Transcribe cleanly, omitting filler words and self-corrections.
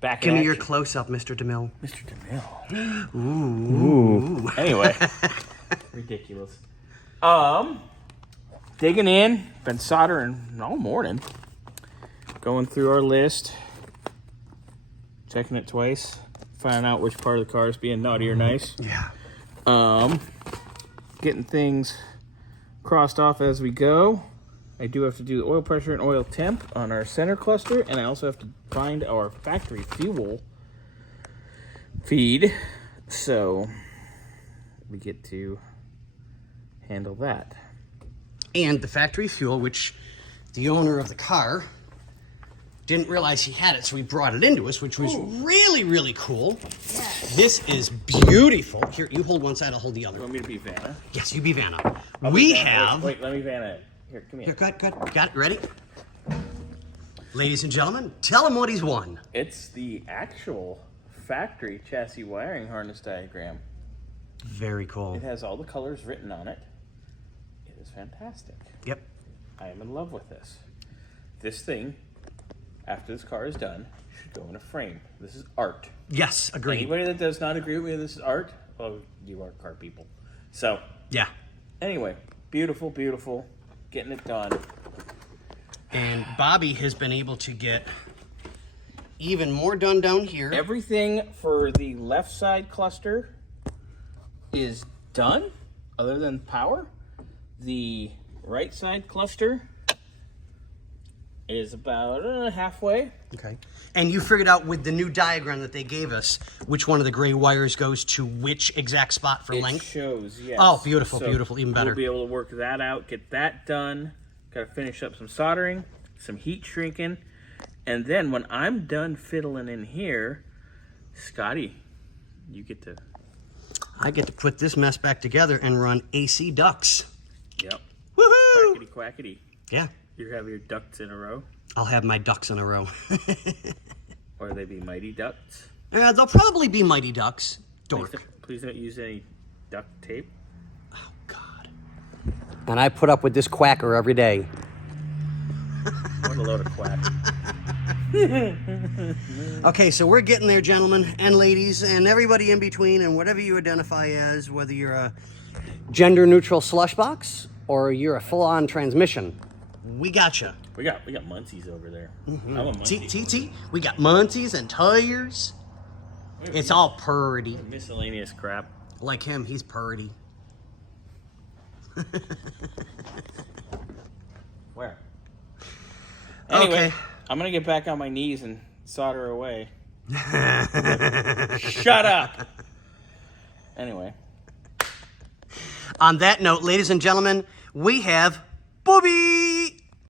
Back Give in me your action. close-up, Mr. DeMille. Mr. DeMille. Ooh. Anyway. Ridiculous. Digging in. Been soldering all morning. Going through our list. Checking it twice. Finding out which part of the car is being naughty or nice. Yeah. Getting things crossed off as we go. I do have to do the oil pressure and oil temp on our center cluster, and I also have to find our factory fuel feed, so we get to handle that. And the factory fuel, which the owner of the car didn't realize he had it, so he brought it into us, which was really, really cool. Yes. This is beautiful. Here, you hold one side, I'll hold the other. You want me to be Vanna? Yes, you be Vanna. We have... Wait, let me Vanna it. Here, come here. Here, got it. Ready? Ladies and gentlemen, tell him what he's won. It's the actual factory chassis wiring harness diagram. Very cool. It has all the colors written on it. It is fantastic. Yep. I am in love with this. This thing, after this car is done, should go in a frame. This is art. Yes, agreed. Anybody that does not agree with me this is art, well, you are car people. So, yeah. Anyway, beautiful, beautiful. Getting it done. And Bobby has been able to get even more done down here. Everything for the left side cluster is done, other than power. The right side cluster is about halfway. Okay. And you figured out with the new diagram that they gave us which one of the gray wires goes to which exact spot for length? It shows, yes. Oh, beautiful, So beautiful, even better. We'll be able to work that out, get that done. Got to finish up some soldering, some heat shrinking. And then when I'm done fiddling in here, Scotty, you get to... I get to put this mess back together and run AC ducts. Yep. Woohoo! Quackity quackity. Yeah. You have your ducks in a row? I'll have my ducks in a row. Or they be mighty ducks? They'll probably be mighty ducks. Dork. Please don't use any duct tape. Oh, God. And I put up with this quacker every day. What a load of quack. Okay, so we're getting there, gentlemen and ladies, and everybody in between, and whatever you identify as, whether you're a gender-neutral slush box or you're a full-on transmission. We gotcha. We got munchies over there. I'm a munchie. We got munchies and tires. It's all purdy. Miscellaneous crap. Like him, he's purdy. Where? Anyway, Okay. I'm gonna get back on my knees and solder away. Shut up. Anyway. On that note, ladies and gentlemen, we have Bobby.